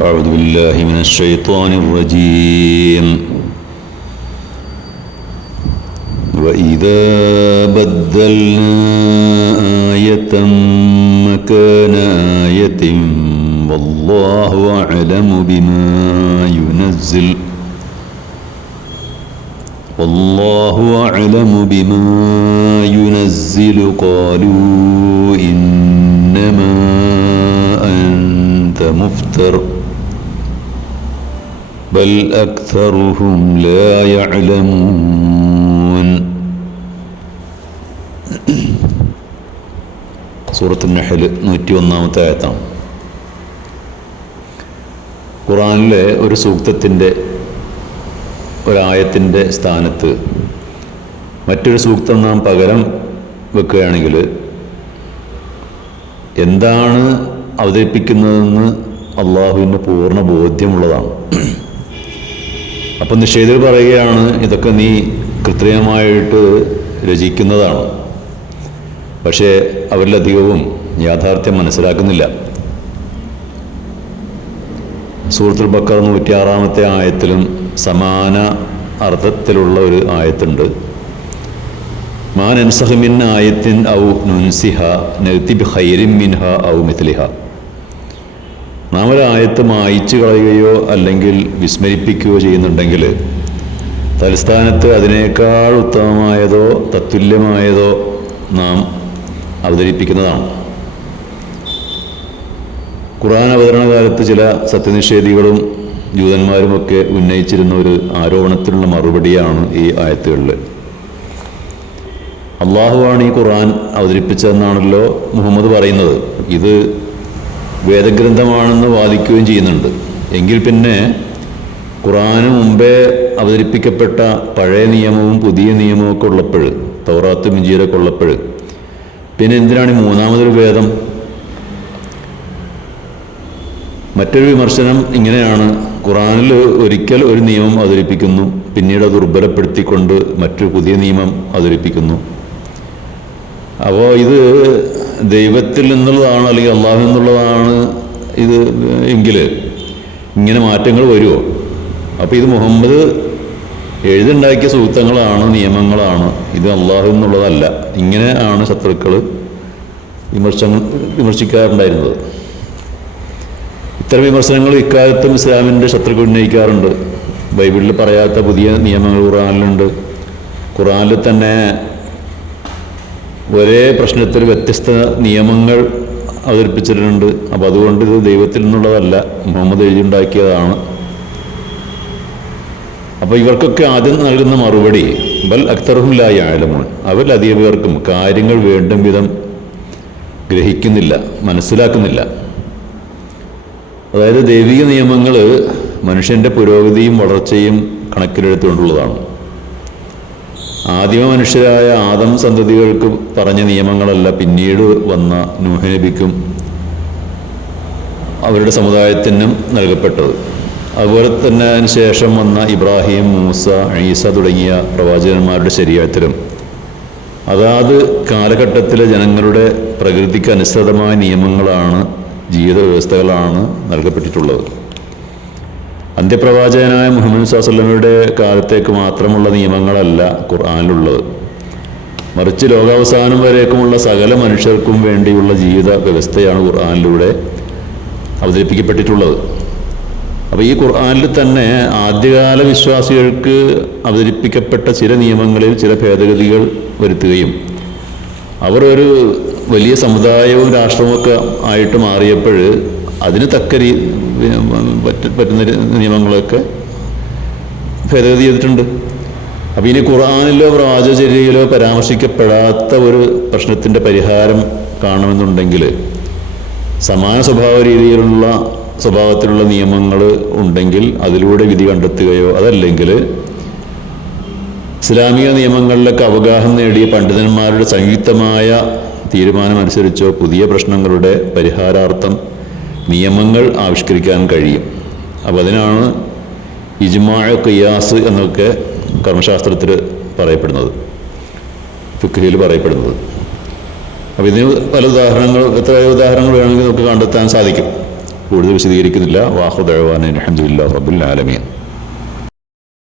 أعوذ بالله من الشيطان الرجيم. وإذا بدلنا آية مكان آية والله أعلم بما ينزل. والله أعلم بما ينزل. قالوا إنما بل أكثرهم لا يعلمون സൂറത്ത് നഹൽ നൂറ്റി ഒന്നാമത്തെ ആയത്താണ് ഖുറാനിലെ ഒരു സൂക്തത്തിൻ്റെ ഒരായത്തിൻ്റെ സ്ഥാനത്ത് മറ്റൊരു സൂക്തം നാം പകരം വെക്കുകയാണെങ്കിൽ എന്താണ് അവതരിപ്പിക്കുന്നതെന്ന് അള്ളാഹുവിന് പൂർണ്ണ ബോധ്യമുള്ളതാണ് അപ്പം നിഷേധർ പറയുകയാണ് ഇതൊക്കെ നീ കൃത്രിമമായിട്ട് രചിക്കുന്നതാണ്. പക്ഷേ അവരിലധികവും യാഥാർത്ഥ്യം മനസ്സിലാക്കുന്നില്ല. സൂറത്തുൽ ബക്കർ നൂറ്റിയാറാമത്തെ ആയത്തിലും സമാന അർത്ഥത്തിലുള്ള ഒരു ആയത്തുണ്ട്. മാൻ അൻസഹമിൻ ആയത്തിൻ ഔ നുൻസിഹ നെത്തിബ് ഹൈരിൻ മിൻഹ ഔ മിഥ്ലിഹ നാം ഒരു ആയത്ത് മായിച്ചു കളയുകയോ അല്ലെങ്കിൽ വിസ്മരിപ്പിക്കുകയോ ചെയ്യുന്നുണ്ടെങ്കിൽ തലസ്ഥാനത്ത് അതിനേക്കാൾ ഉത്തമമായതോ തത്തുല്യമായതോ നാം അവതരിപ്പിക്കുന്നതാണ്. ഖുർആൻ അവതരണ കാലത്ത് ചില സത്യനിഷേധികളും ജൂതന്മാരുമൊക്കെ ഉന്നയിച്ചിരുന്ന ഒരു ആരോപണത്തിനുള്ള മറുപടിയാണ് ഈ ആയത്തുകളിൽ. അള്ളാഹുവാണ് ഈ ഖുർആൻ അവതരിപ്പിച്ചതെന്നാണല്ലോ മുഹമ്മദ് പറയുന്നത്. ഇത് വേദഗ്രന്ഥമാണെന്ന് വാദിക്കുകയും ചെയ്യുന്നുണ്ട്. എങ്കിൽ പിന്നെ ഖുറാന് മുമ്പേ അവതരിപ്പിക്കപ്പെട്ട പഴയ നിയമവും പുതിയ നിയമവും ഒക്കെ ഉള്ളപ്പോൾ തൗറാത്ത് മിഞ്ചീരൊക്കെ ഉള്ളപ്പോൾ പിന്നെ എന്തിനാണ് മൂന്നാമതൊരു വേദം? മറ്റൊരു വിമർശനം ഇങ്ങനെയാണ്. ഖുറാനിൽ ഒരിക്കൽ ഒരു നിയമം അവതരിപ്പിക്കുന്നു പിന്നീട് അത് ദുർബലപ്പെടുത്തിക്കൊണ്ട് മറ്റൊരു പുതിയ നിയമം അവതരിപ്പിക്കുന്നു. അപ്പോൾ ഇത് ദൈവത്തിൽ നിന്നുള്ളതാണ് അല്ലെങ്കിൽ അള്ളാഹു എന്നുള്ളതാണ് ഇത് എങ്കിൽ ഇങ്ങനെ മാറ്റങ്ങൾ വരുമോ അപ്പോൾ ഇത് മുഹമ്മദ് എഴുതുണ്ടാക്കിയ സൂക്തങ്ങളാണ് നിയമങ്ങളാണ്. ഇത് അള്ളാഹു എന്നുള്ളതല്ല ഇങ്ങനെ ആണ് ശത്രുക്കൾ വിമർശങ്ങൾ വിമർശിക്കാറുണ്ടായിരുന്നത്. ഇത്തരം വിമർശനങ്ങൾ ഇക്കാലത്തും ഇസ്ലാമിന്റെ ശത്രുക്കൾ ഉന്നയിക്കാറുണ്ട്. ബൈബിളിൽ പറയാത്ത പുതിയ നിയമങ്ങൾ ഖുറാനിലുണ്ട് ഖുറാനിൽ തന്നെ ഒരേ പ്രശ്നത്തിൽ വ്യത്യസ്ത നിയമങ്ങൾ അവതരിപ്പിച്ചിട്ടുണ്ട്. അപ്പോൾ അതുകൊണ്ട് ഇത് ദൈവത്തിൽ നിന്നുള്ളതല്ല. മുഹമ്മദ് എഴുതിയുണ്ടാക്കിയതാണ്. അപ്പോൾ ഇവർക്കൊക്കെ ആദ്യം നൽകുന്ന മറുപടി ബൽ അക്തർഹുല്ലായി അവരിലധികം പേർക്കും കാര്യങ്ങൾ വേണ്ടും വിധം ഗ്രഹിക്കുന്നില്ല മനസ്സിലാക്കുന്നില്ല. അതായത് ദൈവിക നിയമങ്ങൾ മനുഷ്യന്റെ പുരോഗതിയും വളർച്ചയും കണക്കിലെടുത്തുകൊണ്ടുള്ളതാണ്. ആദിമ മനുഷ്യരായ ആദം സന്തതികൾക്ക് പറഞ്ഞ നിയമങ്ങളല്ല പിന്നീട് വന്ന നൂഹനബിക്കും അവരുടെ സമുദായത്തിനും നൽകപ്പെട്ടത്. അതുപോലെ തന്നെ അതിന് ശേഷം വന്ന ഇബ്രാഹിം മൂസ ഈസ തുടങ്ങിയ പ്രവാചകന്മാരുടെ ശരീരത്തിലും. അതാത് കാലഘട്ടത്തിലെ ജനങ്ങളുടെ പ്രകൃതിക്ക് അനുസൃതമായ നിയമങ്ങളാണ് ജീവിത വ്യവസ്ഥകളാണ് നൽകപ്പെട്ടിട്ടുള്ളത്. അന്ത്യപ്രവാചകനായ മുഹമ്മദ് സാസ്ലമയുടെ കാലത്തേക്ക് മാത്രമുള്ള നിയമങ്ങളല്ല ഖുർആാനിലുള്ളത്. മറിച്ച് ലോകാവസാനം വരേക്കുമുള്ള സകല മനുഷ്യർക്കും വേണ്ടിയുള്ള ജീവിത വ്യവസ്ഥയാണ് ഖുർആാനിലൂടെ അവതരിപ്പിക്കപ്പെട്ടിട്ടുള്ളത്. അപ്പോൾ ഈ ഖുർആാനിൽ തന്നെ ആദ്യകാല വിശ്വാസികൾക്ക് അവതരിപ്പിക്കപ്പെട്ട ചില നിയമങ്ങളിൽ ചില ഭേദഗതികൾ വരുത്തുകയും അവർ ഒരു വലിയ സമുദായവും രാഷ്ട്രവുമൊക്കെ ആയിട്ട് മാറിയപ്പോൾ അതിന് തക്ക രീ പറ്റുന്ന നിയമങ്ങളൊക്കെ ഭേദഗതി ചെയ്തിട്ടുണ്ട്. അപ്പോൾ ഇനി ഖുർആാനിലോ പ്രവാചചര്യയിലോ പരാമർശിക്കപ്പെടാത്ത ഒരു പ്രശ്നത്തിന്റെ പരിഹാരം കാണുമെന്നുണ്ടെങ്കിൽ സമാന സ്വഭാവ രീതിയിലുള്ള സ്വഭാവത്തിലുള്ള നിയമങ്ങൾ ഉണ്ടെങ്കിൽ അതിലൂടെ വിധി കണ്ടെത്തുകയോ അതല്ലെങ്കിൽ ഇസ്ലാമിക നിയമങ്ങളിലൊക്കെ അവഗാഹം നേടിയ പണ്ഡിതന്മാരുടെ സംയുക്തമായ തീരുമാനമനുസരിച്ചോ പുതിയ പ്രശ്നങ്ങളുടെ പരിഹാരാർത്ഥം നിയമങ്ങൾ ആവിഷ്കരിക്കാൻ കഴിയും. അപ്പോൾ അതിനാണ് ഇജ്മായ ഖിയാസ് എന്നൊക്കെ കർമ്മശാസ്ത്രത്തിൽ പറയപ്പെടുന്നത്. ഫിക്രിയിൽ പറയപ്പെടുന്നത്. അപ്പോൾ ഇതിന് പല ഉദാഹരണങ്ങൾ എത്ര ഉദാഹരണങ്ങൾ വേണമെങ്കിൽ നമുക്ക് കണ്ടെത്താൻ സാധിക്കും. കൂടുതൽ വിശദീകരിക്കുന്നില്ല. വാഹുദഴവാൻ അലഹമുല്ലാ റബുൽ ആലമീൻ.